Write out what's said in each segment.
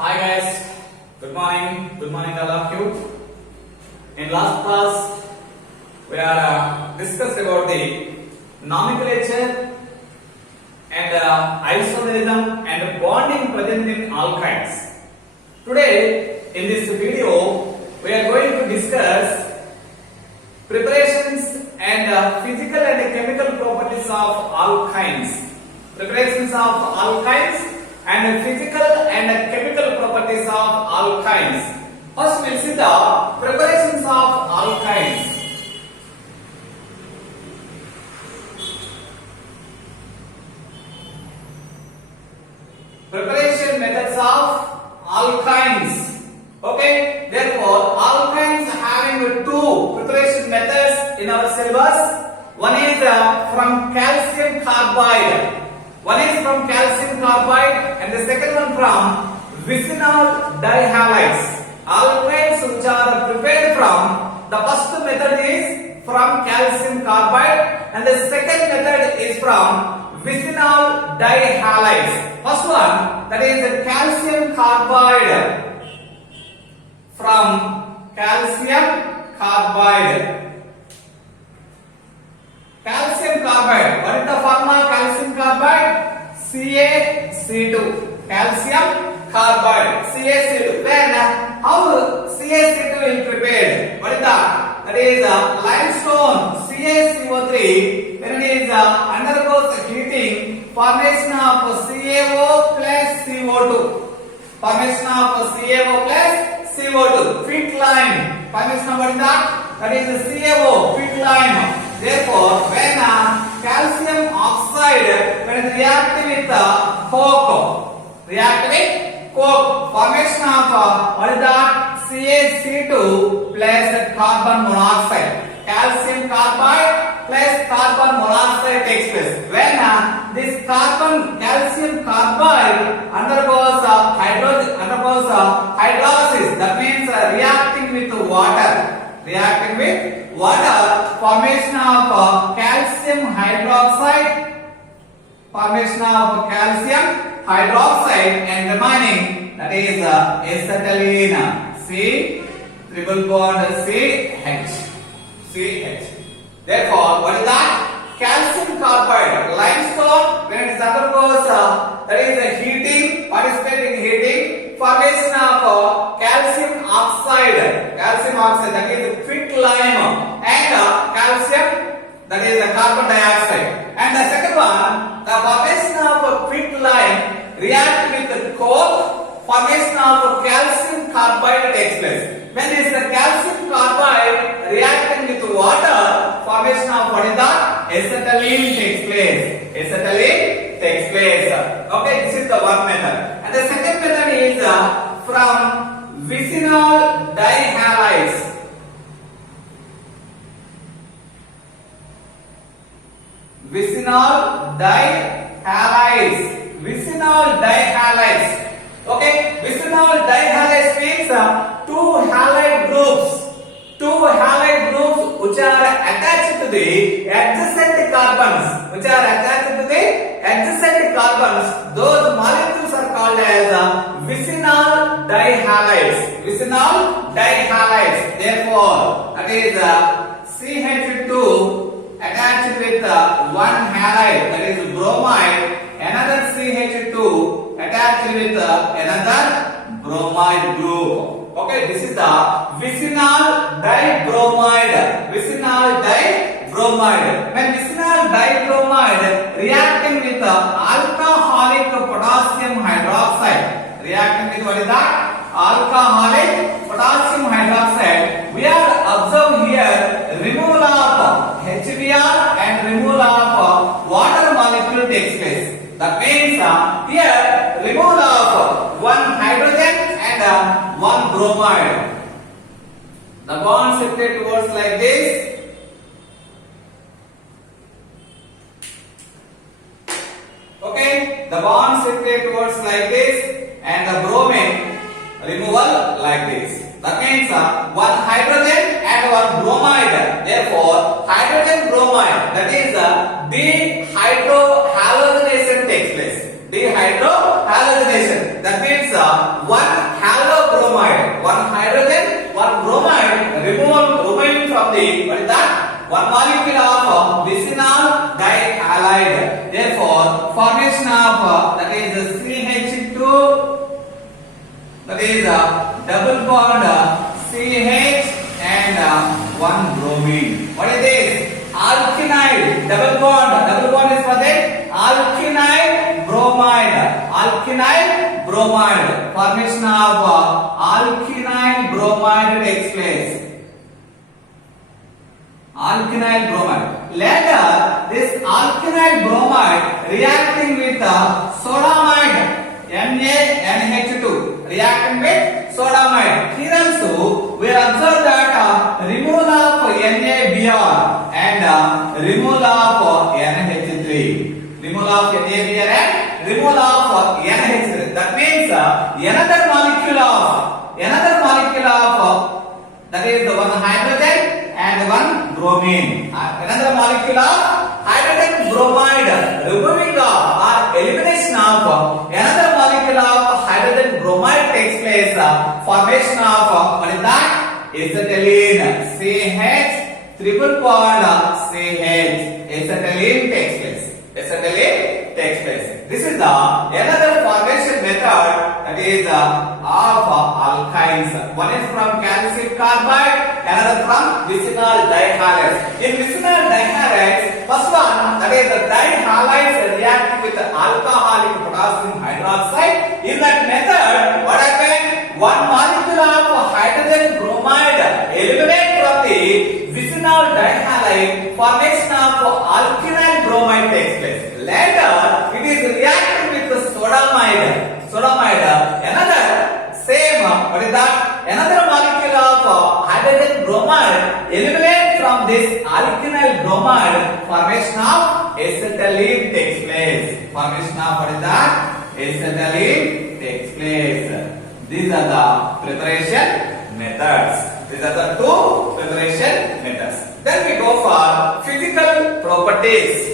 Hi guys, good morning all of you. In last class, we are discussed about the nomenclature and isomerism and bonding present in alkynes. Today, in this video, we are going to discuss preparations and physical and chemical properties of alkynes. Preparations of alkynes and physical and chemical properties of alkynes. First we'll see the preparations of alkynes. Preparation methods of alkynes. Okay, therefore alkynes having two preparation methods in our syllabus. One is from calcium carbide. One is from calcium carbide and the second one from vicinal dihalides. Alkynes which are prepared from, the first method is from calcium carbide and the second method is from vicinal dihalides. First one, that is calcium carbide. From calcium carbide. Calcium carbide. What is the formula? Calcium carbide CaC2. Calcium carbide CaC2. Then how CaC2 is prepared? What is that? That is limestone CaCO3. When it is undergoes heating, formation of CaO plus CO2. Formation of CaO plus CO2. Fit lime. Formation of what is that? That is CaO. Fit lime. Therefore, when calcium oxide when it react with coke, formation of what is that? CaC2 plus carbon monoxide. Calcium carbide plus carbon monoxide takes place. When this calcium carbide undergoes hydrolysis, that means reacting with water. Reacting with water, formation of calcium hydroxide, and remaining, that is acetylene, C triple bond CH. Therefore, what is that? Calcium carbide, limestone, when it undergoes that is heating, participating in heating, formation of calcium oxide, that is fit lime, and calcium, that is carbon dioxide. And the second one, the formation of fit lime react with coke, formation of calcium carbide takes place. When this calcium carbide reacting with water, formation of what is that? Acetylene takes place. Okay, this is the one method. And the second method is from vicinal dihalides. Vicinal dihalides. Okay, vicinal dihalides means two halide groups which are attached to the adjacent carbons. Those molecules are called as vicinal dihalides. Therefore, that is CH2 attached with one halide, that is bromide. Another CH2 attached with another bromide group. Okay, this is the vicinal dibromide. When vicinal dibromide reacting with alcoholic potassium hydroxide, reacting with what is that? Alcoholic potassium hydroxide. We are observing here removal of HBr and removal of water molecule takes place. That means here removal of one hydrogen and one bromide. The bond separate towards like this. Okay, the bond separate towards like this and the bromine removal like this. That means one hydrogen and one bromide. Therefore, hydrogen bromide, that is dehydrohalogenation takes place. Dehydrohalogenation. That means one halobromide, one hydrogen, one bromide removing from the, what is that? One molecule of vicinal dihalide. Therefore, formation of that is CH2, that is double bond CH and one bromine. What is this? Alkynyl double bond is for that alkynyl bromide. Formation of alkynyl bromide takes place. Alkynyl bromide. Later, this alkynyl bromide reacting with sodamide, NaNH2, reacting with sodamide. Here also, we observe that removal of NaBr and removal of NH3. Removal of NaBr and removal of NH3. That means another molecule of that is the one hydrogen and one bromine. Another molecule of hydrogen bromide removing or elimination of another molecule of hydrogen bromide takes place. Formation of what is that? Acetylene. CH triple bond CH. Acetylene takes place. This is the another formation method, that is of alkynes. One is from calcium carbide, another from vicinal dihalides. In vicinal dihalides, first one, that is the dihalides react with alcoholic potassium hydroxide. In that method, what happened? One molecule of hydrogen bromide eliminate from the vicinal dihalide, formation of alkynyl bromide takes place. Later, it is reacting with the sodamide. Another same, what is that? Another molecule of hydrogen bromide eliminate from this alkynyl bromide, formation of acetylene takes place. Formation of what is that? Acetylene takes place. These are the preparation methods. These are the two preparation methods. Then we go for physical properties.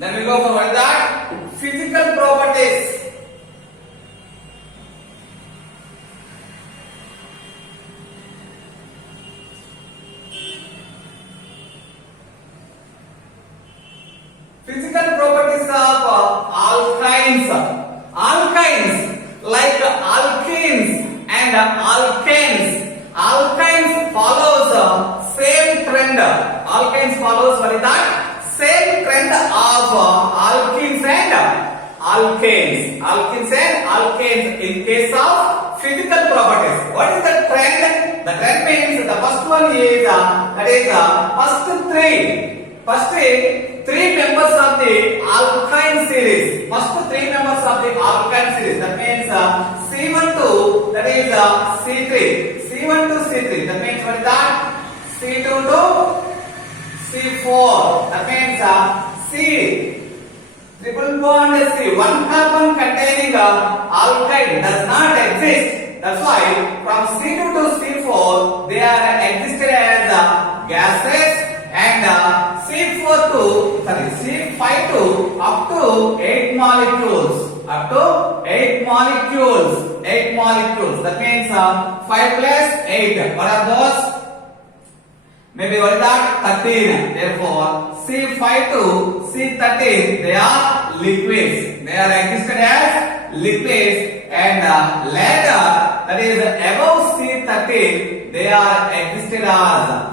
Then we go for what is that? Physical properties. Physical properties of alkynes. Alkynes like alkenes and alkanes. Alkynes follows same trend. Alkynes follows what is that? Same trend of alkenes and alkanes. Alkenes and alkanes in case of physical properties. What is the trend? The trend means the first one is that is first three members of the alkyne series. First three members of the alkyne series. That means C1 to that is C3. C1 to C3. That means what is that? C2 to C4. That means C triple bond C. One carbon containing alkyne does not exist. That's why from C2 to C4 they are existed as gases, and C5 to up to 8 molecules. Up to 8 molecules. 8 molecules. That means 5 plus 8. What are those? Maybe what is that? 13. Therefore, C5 to C13, they are liquids. They are existed as liquids, and later, that is above C13, they are existed as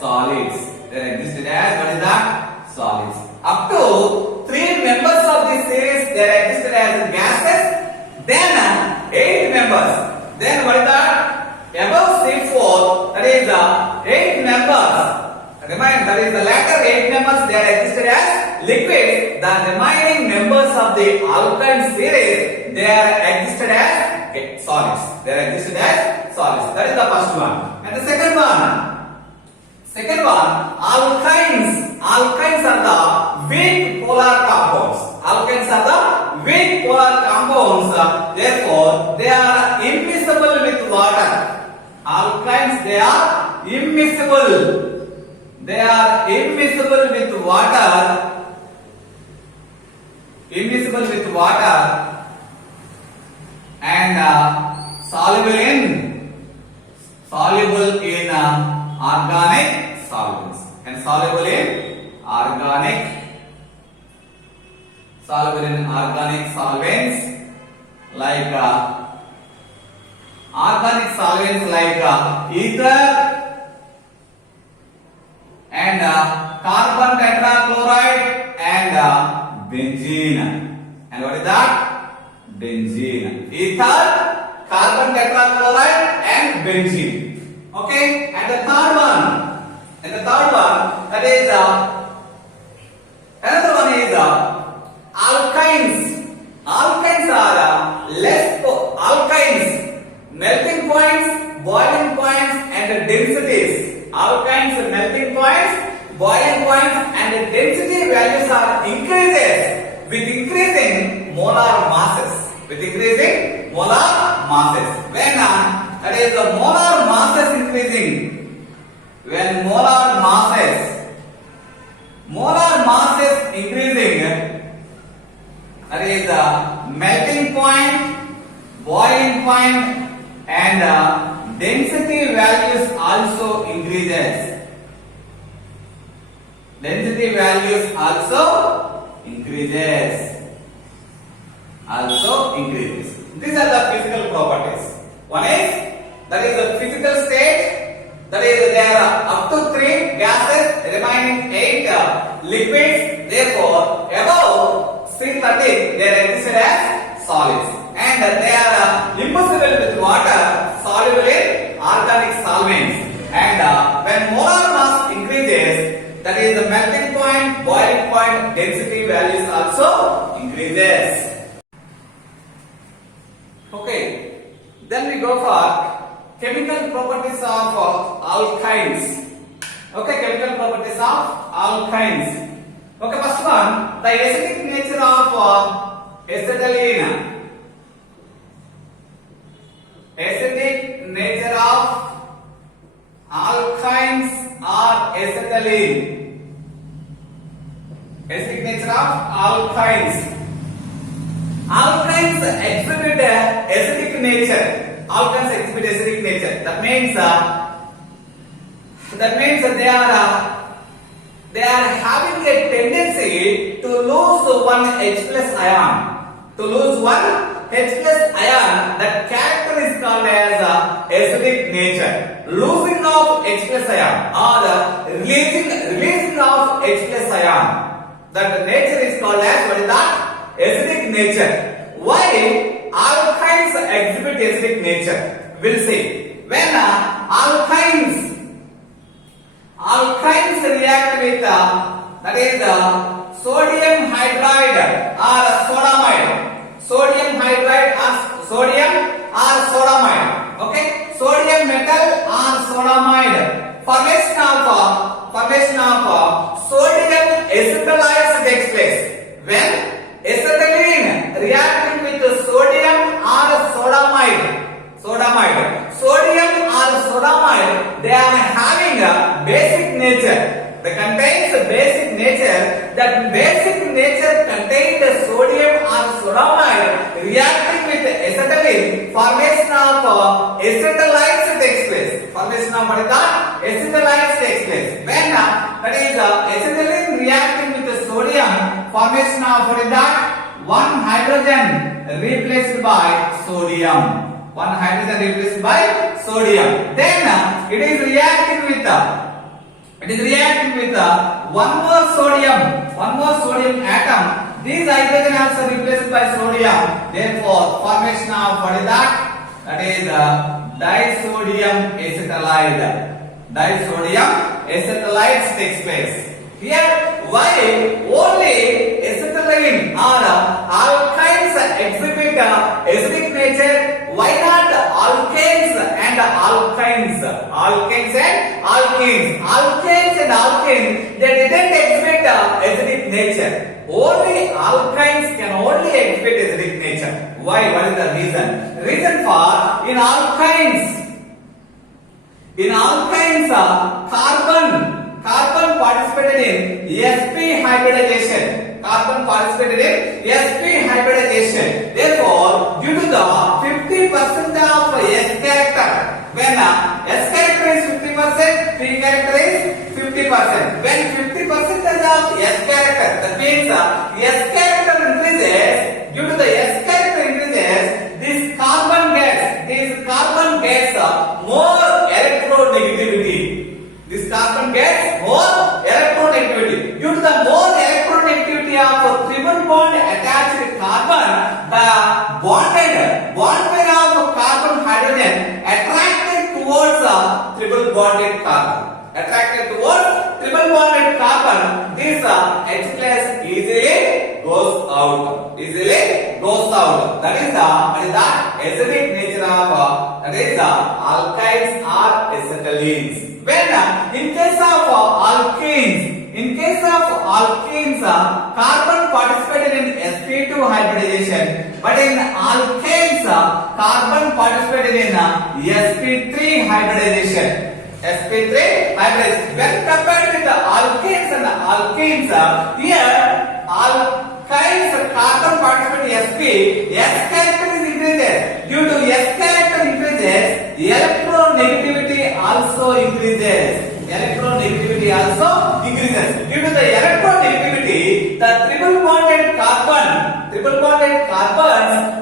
solids. They are existed as what is that? Solids. Up to 3 members of this series, they are existed as gases. Then 8 members. Then what is that? Above C4, that is 8 members. Remind, that is the latter 8 members, they are existed as liquids. The remaining members of the alkyne series, they are existed as solids. They are existed as solids. That is the first one. And the second one, alkynes. Alkynes are the weak polar compounds. Alkynes are the weak polar compounds. Therefore, they are immiscible with water. Alkynes, they are immiscible. They are immiscible with water. Immiscible with water and soluble in organic solvents, and soluble in organic solvents like ether and carbon tetrachloride and benzene. And what is that? Benzene. Ether, carbon tetrachloride and benzene. Okay? And the third one, that is another one is alkynes. Alkynes are alkynes, melting points, boiling points and densities. Alkynes, melting points, boiling points and density values are increases with increasing molar masses. With increasing molar masses. When that is the molar masses increasing. When molar masses increasing, that is the melting point, boiling point and density values also increases. Density values also increases. These are the physical properties. One is, that is the physical state. That is, there are up to 3 gases, remaining 8 liquids. Therefore, above C13, they are existed as solids. And they are immiscible with water, soluble in organic solvents. And when molar mass increases, that is the melting point, boiling point, density values also increases. Okay, then we go for chemical properties of alkynes. Okay, chemical properties of alkynes. Okay, first one, the acidic nature of acetylene. Acidic nature of alkynes or acetylene. Acidic nature of alkynes. Alkynes exhibit acidic nature. Alkynes exhibit acidic nature. That means they are having a tendency to lose one H plus ion. To lose one H plus ion. That character is called as acidic nature. Losing of H plus ion or releasing of H plus ion. That nature is called as, what is that? Acidic nature. Why alkynes exhibit acidic nature? We'll see. When alkynes react with that is sodium hydride or sodamide. Sodium hydride or sodium or sodamide. Okay, sodium metal or sodamide. Formation of sodium acetylides takes place. When acetylene reacting with sodium or sodamide, sodium or sodamide, they are having a basic nature. They contains a basic nature. That basic nature contains sodium or sodamide reacting with acetylene. Formation of acetylides takes place. Formation of what is that? Acetylides takes place. When that is acetylene reacting with sodium, formation of what is that? One hydrogen replaced by sodium. One hydrogen replaced by sodium. Then it is reacting with one more sodium atom. This hydrogen also replaced by sodium. Therefore, formation of what is that? That is disodium acetylide. Disodium acetylide takes place. Here, why only acetylene or alkynes exhibit acidic nature? why not alkanes and alkynes? Alkanes and alkenes. Alkanes and alkenes, they didn't exhibit acidic nature. Only alkynes can only exhibit acidic nature. Why? What is the reason? Reason for in alkynes, carbon participated in sp hybridization. Carbon participated in sp hybridization. Therefore, due to the 50% of s character, when s character is 50%, p character is 50%. When 50% of s character, that means s character increases. Due to the s character increases, this carbon gets more electronegativity. This carbon gets more electronegativity. Due to the more electronegativity of triple bond attached carbon, the bond pair of carbon hydrogen attracted towards triple bonded carbon. Attracted towards triple bonded carbon, this H plus easily goes out. That is the acidic nature of that is the alkynes or acetylenes. When in case of alkenes, carbon participated in sp2 hybridization, but in alkanes, carbon participated in sp3 hybridization. sp3 hybridization. When compared with the alkanes and alkenes, here alkynes carbon participate in sp, s character is increases. Due to s character increases, electronegativity also increases. Due to the electronegativity, the triple bonded carbons,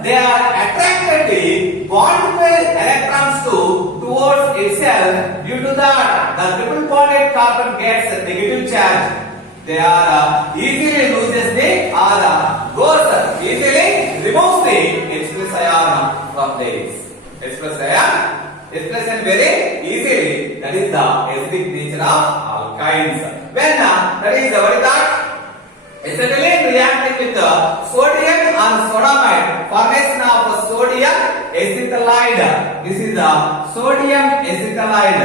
they are attracted to bond pair electrons towards itself. Due to that, the triple bonded carbon gets a negative charge. They are easily loses the or easily removes the H plus ion from this. H plus ion very easily. That is the acidic nature of alkynes. When that is what is that? Acetylene reacting with sodium and sodamide, formation of sodium acetylide. This is the sodium acetylide.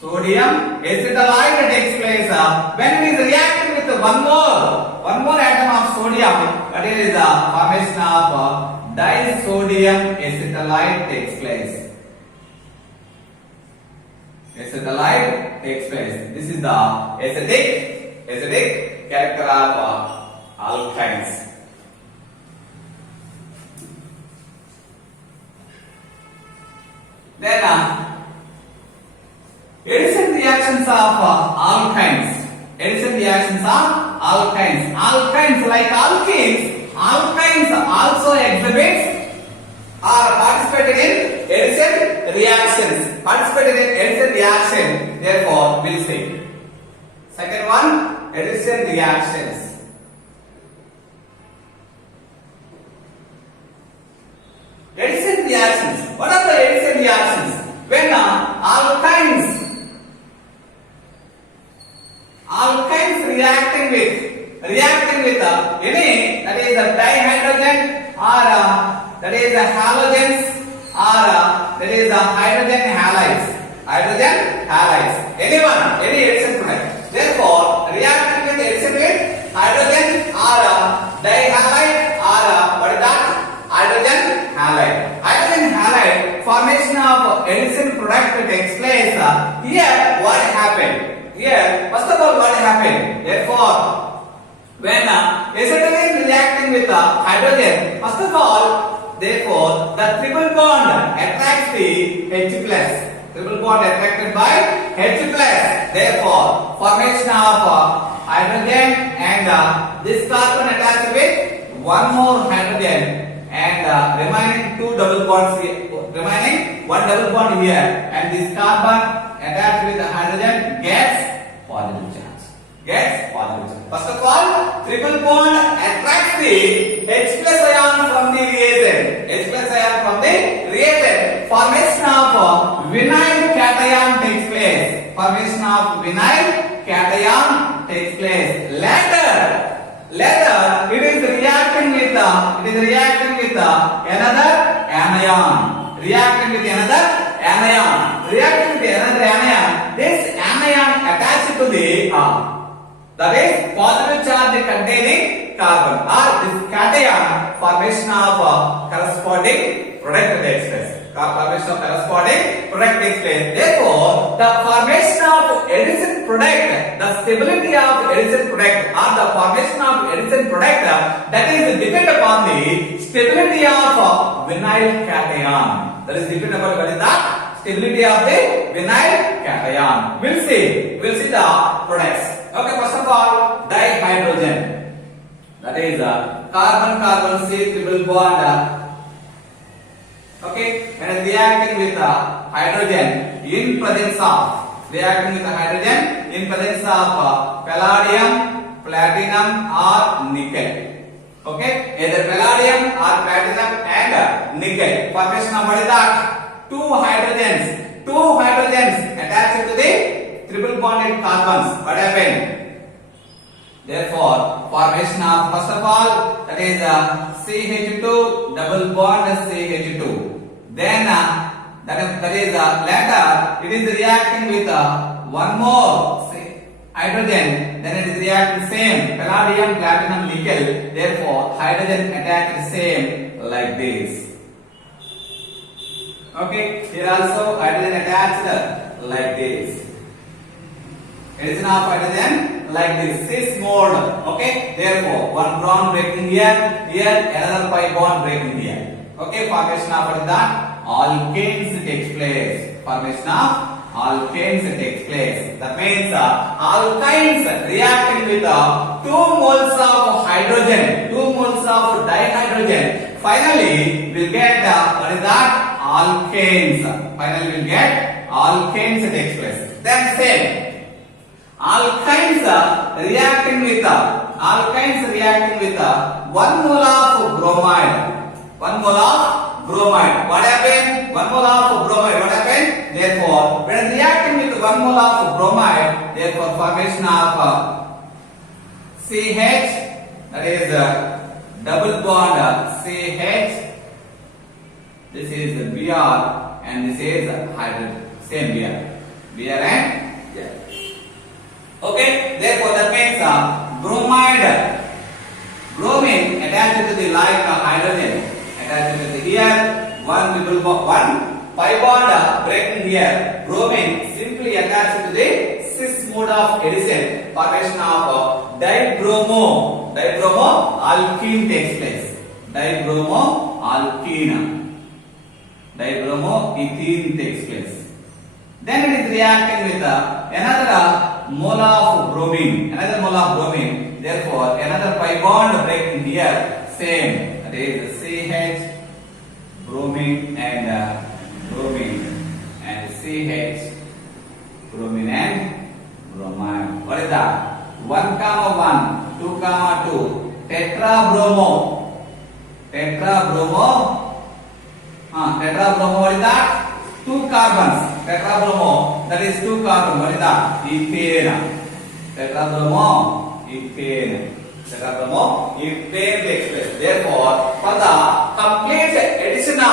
Sodium acetylide takes place when it is reacting with one more atom of sodium. That is the formation of disodium acetylide takes place. This is the acidic character of alkynes. Then addition reactions of alkynes. Alkynes like alkenes also exhibits or participated in addition reaction. Therefore, we'll see. Second one, addition reactions. What are the addition reactions? When alkynes reacting with any, that is a dihydrogen or that is a halogens or that is a hydrogen halides. Any addition product. Therefore, reacting with addition with hydrogen or dihalide or what is that? Hydrogen halide. Formation of addition product takes place. Here, what happened? First of all, what happened? Therefore, when acetylene reacting with hydrogen, first of all, therefore, the triple bond attracts the H plus. Triple bond attracted by H plus. Therefore, formation of hydrogen and this carbon attached with one more hydrogen and remaining two double bonds here. Remaining one double bond here, and this carbon attached with the hydrogen gets positive charge. First of all, triple bond attracts the H plus ion from the reagent. Formation of vinyl cation takes place. Later, it is reacting reacting with another anion. Reacting with another anion, this anion attached to the that is positive charge containing carbon, or this cation formation of corresponding product takes place. Formation of corresponding product takes place. Therefore, the formation of addition product, the stability of addition product, or the formation of addition product, that is depend upon the stability of vinyl cation. That is depend upon what is the stability of the vinyl cation. We'll see the products. Okay, first of all, dihydrogen. That is carbon C triple bond. Okay, and reacting with hydrogen in presence of palladium, platinum, or nickel. Okay, either palladium or platinum and nickel. Formation of what is that? Two hydrogens attached to the triple bonded carbons. What happened? Therefore, formation of first of all, that is CH2 double bond CH2. Then that is later it is reacting with one more hydrogen. Then it is reacting same palladium, platinum, nickel. Therefore, hydrogen attached same like this. Okay, here also hydrogen attached like this. Addition of hydrogen like this, cis mode. Okay, therefore one bond breaking here, another pi bond breaking here. Okay, formation of that alkanes takes place. Formation of alkanes takes place. That means alkynes reacting with 2 moles of hydrogen, 2 moles of dihydrogen. Finally, we'll get what is that? Alkanes. Finally, we'll get alkanes takes place. Then same. Alkynes reacting with 1 mole of bromide. 1 mole of bromide. What happened? 1 mole of bromide. What happened? Therefore, when reacting with 1 mole of bromide, therefore formation of CH, that is double bond CH. This is Br and this is hydrogen. Same Br and okay, therefore that means bromine attached to the like hydrogen attached to the here, one pi bond breaking here. Bromine simply attached to the cis mode of addition. Formation of dibromo alkene takes place. Dibromo ethene takes place. Then it is reacting with another mole of bromine. Therefore, another pi bond breaking here. Same. That is CH, bromine and CH, bromine and bromine. What is that? 1, 1, 2, 2. Tetrabromo. What is that? 2 carbons. Tetrabromo, that is 2 carbon. What is that? Ethane. Tetrabromo, ethane takes place. Therefore, for the complete addition of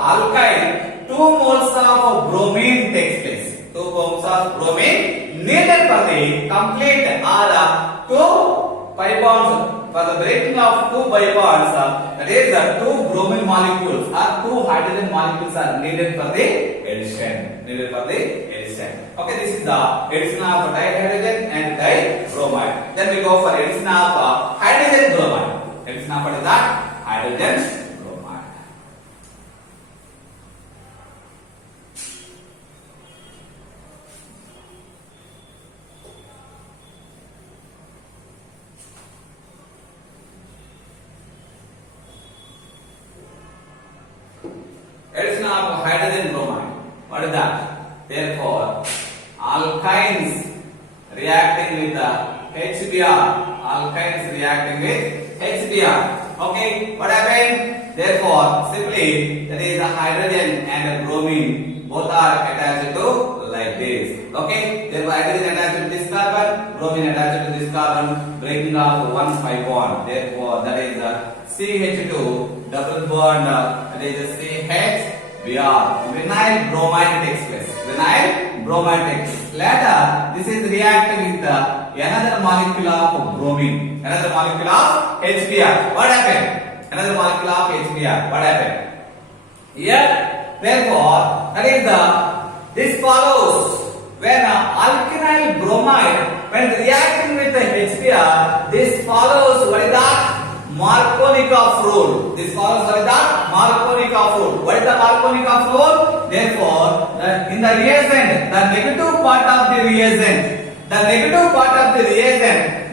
alkyne, 2 moles of bromine takes place. 2 moles of bromine needed for the complete or 2 pi bonds. For the breaking of 2 pi bonds, that is 2 bromine molecules or 2 hydrogen molecules are needed for the addition. Okay, this is the addition of dihydrogen and dibromide. Then we go for addition of hydrogen bromide. Addition of what is that? Hydrogen bromide. Addition of hydrogen bromide. What is that? Therefore, alkynes reacting with HBr. Okay, what happened? Therefore, simply that is a hydrogen and a bromine both are attached to like this. Okay, therefore hydrogen attached to this carbon, bromine attached to this carbon, breaking off 1 pi bond. Therefore, that is CH2 double bond. That that is CHBr. Vinyl bromide takes place. Vinyl bromide takes place. Later, this is reacted with another molecule of bromine. Another molecule of HBr. What happened? Another molecule of HBr. What happened? Here, therefore, that is this follows when alkyl bromide when reacting with the HBr, this follows what is that? Markovnikov rule. This follows what is that? Markovnikov rule. What is the Markovnikov rule? Therefore, in the reagent, the negative part of the reagent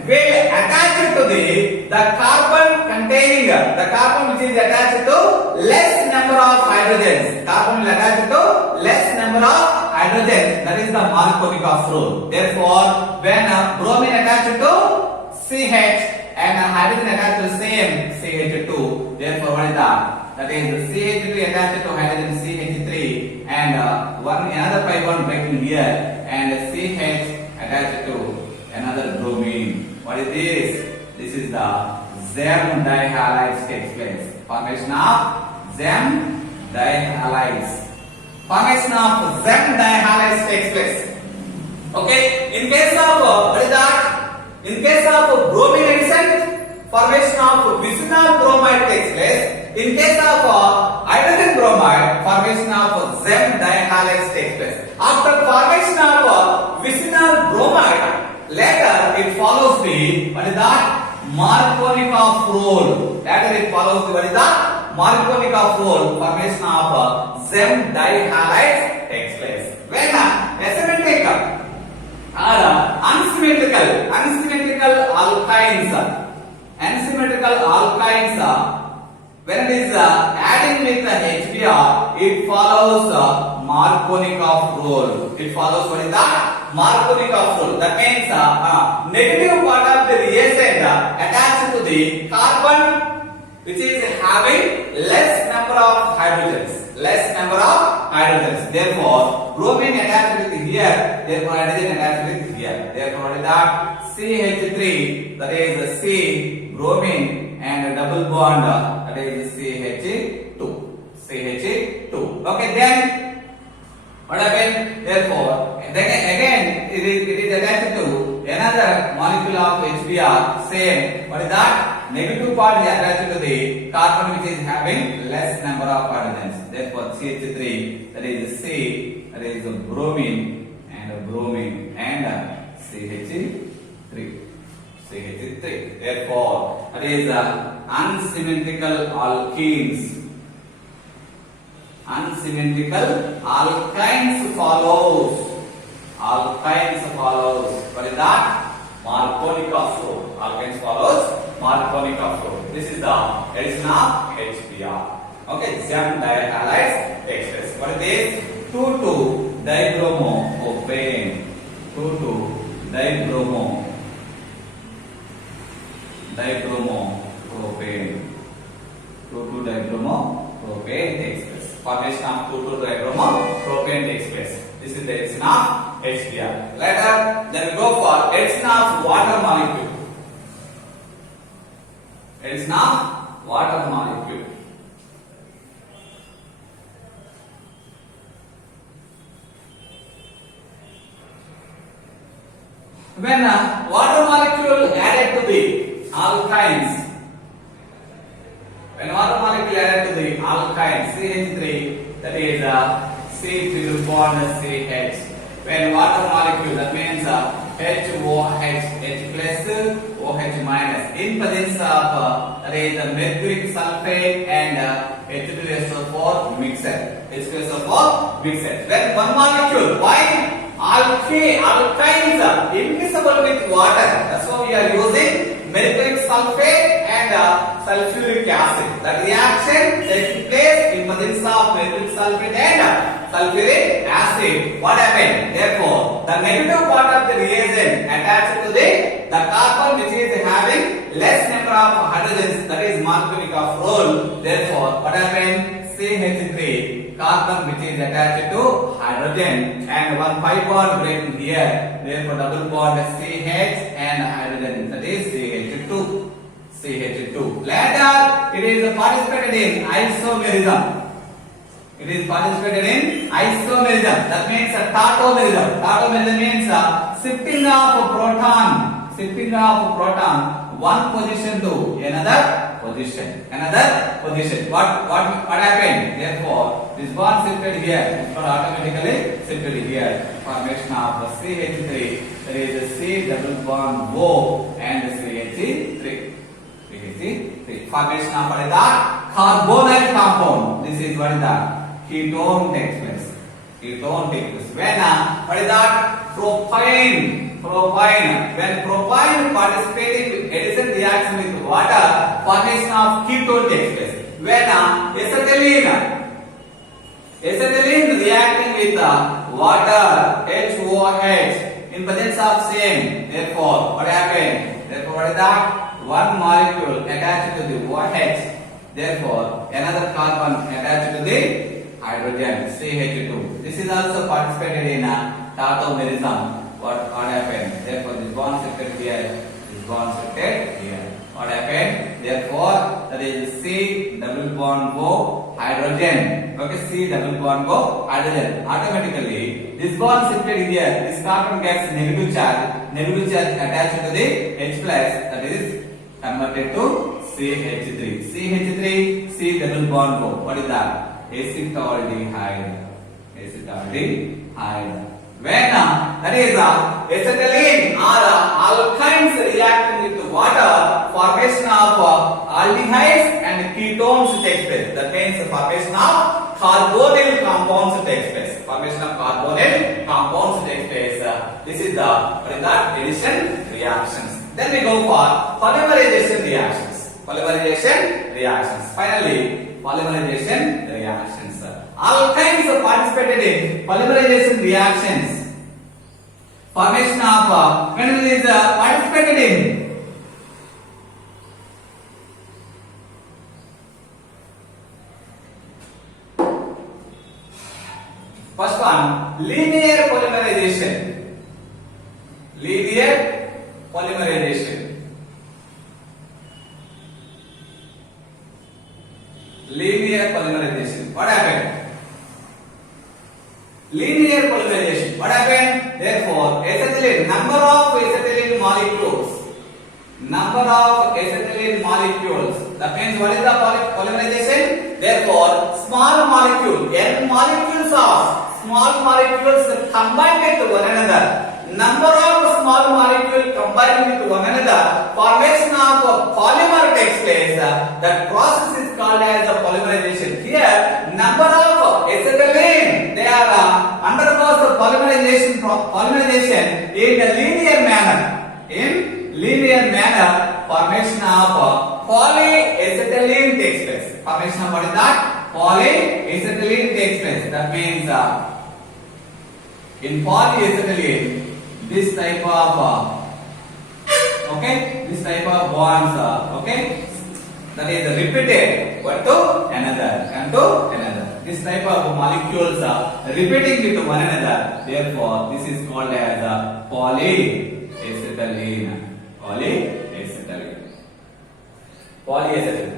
will attach to the carbon containing the carbon which is attached to less number of hydrogens. Carbon will attach to less number of hydrogens. That is the Markovnikov rule. Therefore, when bromine attached to CH and hydrogen attached to same CH2, therefore what is that? That is CH2 attached to hydrogen CH3 and another pi bond breaking here and CH attached to another bromine. What is this? This is the Zem dihalides takes place. Formation of Zem dihalides. Formation of Zem dihalides takes place. Okay. In case of what is that? In case of bromine addition, formation of vicinal bromide takes place. In case of hydrogen bromide, formation of Zem dihalides takes place. After formation of vicinal bromide, later it follows the what is that? Markovnikov rule. Later it follows the what is that? Markovnikov rule. Formation of Zem dihalides takes place. When asymmetric unsymmetrical alkynes, when it is adding with the HBr, it follows Markovnikov rule. It follows what is that? Markovnikov rule. That means negative part of the reagent attached to the carbon which is having less number of hydrogens. Therefore, bromine attached with here. Therefore, hydrogen attached with here. Therefore, what is that? CH3. That is C bromine and a double bond. That is CH2. Okay, then what happened? Therefore, then again it is attached to another molecule of HBr. Same. What is that? Negative part is attached to the carbon which is having less number of hydrogens. Therefore, CH3, that is C, that is bromine and CH3. Therefore, that is unsymmetrical alkenes. Unsymmetrical alkynes follows. What is that? Markovnikov rule. Alkynes follows Markovnikov rule. This is the addition of HBr. Okay, Zem dihalides takes place. What is this? 2,2-dibromopropane. 2,2-dibromopropane takes place. Formation of 2,2-dibromopropane takes place. This is the addition of HBr. Later, then we go for addition of water molecule. Addition of water molecule. When water molecule added to the alkynes, CH3, that is C triple bond CH. When water molecule, that means HOH, H plus OH minus, in presence of that is mercury sulfate and H2SO4 mixture. H2SO4 mixture. When one molecule, why? Alkynes are immiscible with water. That's why we are using mercury sulfate and sulfuric acid. The reaction takes place in presence of mercury sulfate and sulfuric acid. What happened? Therefore, the negative part of the reagent attached to the carbon which is having less number of hydrogens, that is Markovnikov rule. Therefore, what happened? CH3, carbon which is attached to hydrogen and one pi bond breaking here. Therefore, double bond CH and hydrogen, that is CH2. Later, it is participated in isomerism. It is participated in isomerism. That means tautomerism. Tautomerism means shifting of proton one position to another position. What happened? Therefore, this bond shifted here. It got automatically shifted here. Formation of CH3. That is C double bond O and CH3. Formation of what is that? Carbonyl compound. This is what is that? Ketone takes place. When what is that? Propane. When propane participating with addition reaction with water, formation of ketone takes place. When acetylene reacting with water, HOH, in presence of same. Therefore, what happened? What is that? One molecule attached to the OH. Therefore, another carbon attached to the hydrogen, CH2. This is also participated in tautomerism. What happened? Therefore, this bond shifted here. What happened? Therefore, that is C double bond O hydrogen. Okay, C double bond O hydrogen. Automatically, this bond shifted here. This carbon gets negative charge attached to the H plus. That is converted to CH3. C double bond O. What is that? Acetaldehyde. When that is acetylene or alkynes reacting with water, formation of aldehydes and ketones takes place. That means the formation of carbonyl compounds takes place. This is the addition reactions. Then we go for polymerization reactions. Finally, polymerization reactions. Alkynes participated in polymerization reactions. Formation of when it is participated in. First one, linear polymerization. What happened? Therefore, acetylene, number of acetylene molecules. That means what is the polymerization? Therefore, small molecule, n molecules of small molecules combined with one another. Number of small molecules combined with one another, formation of a polymer takes place. That process is called as a polymerization. Here, number of acetylene, they are undergoes the polymerization in a linear manner. Formation of polyacetylene takes place. Formation of what is that? Polyacetylene takes place. That means in polyacetylene, this type of bonds, that is repeated one to another. This type of molecules are repeating with one another. Therefore, this is called as polyacetylene.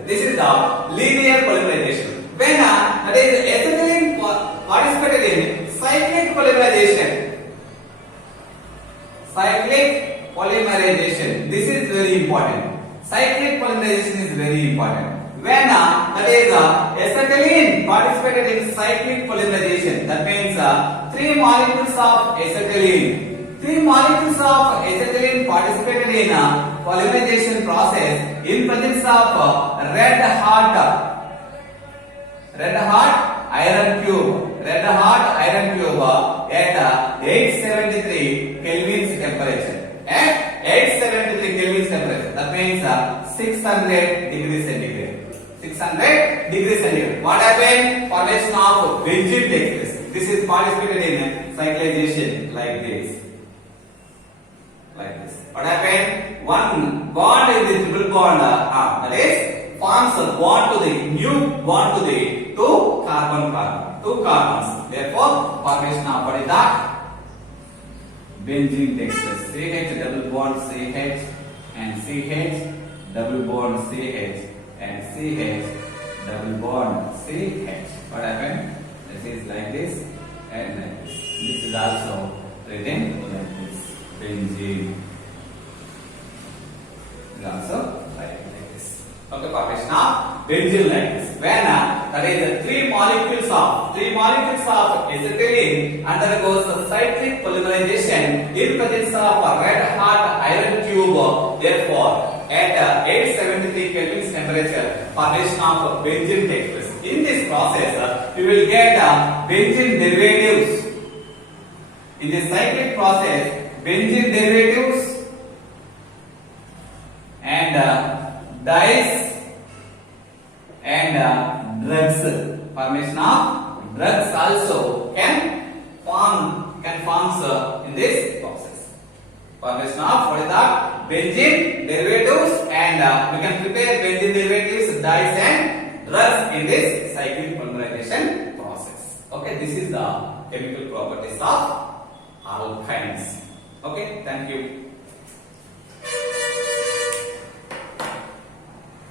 This is the linear polymerization. When that is acetylene participated in cyclic polymerization. This is very important. Cyclic polymerization is very important. When that is acetylene participated in cyclic polymerization, that means 3 molecules of acetylene. 3 molecules of acetylene participated in polymerization process in presence of red hot iron cube at 873 Kelvin's temperature. At 873 Kelvin's temperature. That means 600 degrees centigrade. What happened? Formation of benzene takes place. This is participated in cyclization like this. What happened? One bond is the triple bond. That is forms a bond to the new bond to the two carbons. Therefore, formation of what is that? Benzene takes place. CH double bond CH and CH double bond CH and CH double bond CH. What happened? benzene like this. When that is three molecules of acetylene undergoes a cyclic polymerization in presence of a red hot iron tube. Therefore, at 873 Kelvin temperature, formation of benzene takes place. In this process, we will get benzene derivatives. In this cyclic process, benzene derivatives and dyes and drugs. Formation of drugs also can forms in this process. Formation of what is that? Benzene derivatives and we can prepare benzene derivatives, dyes and drugs in this cyclic polymerization process. Okay, this is the chemical properties of alkynes. Okay, thank you.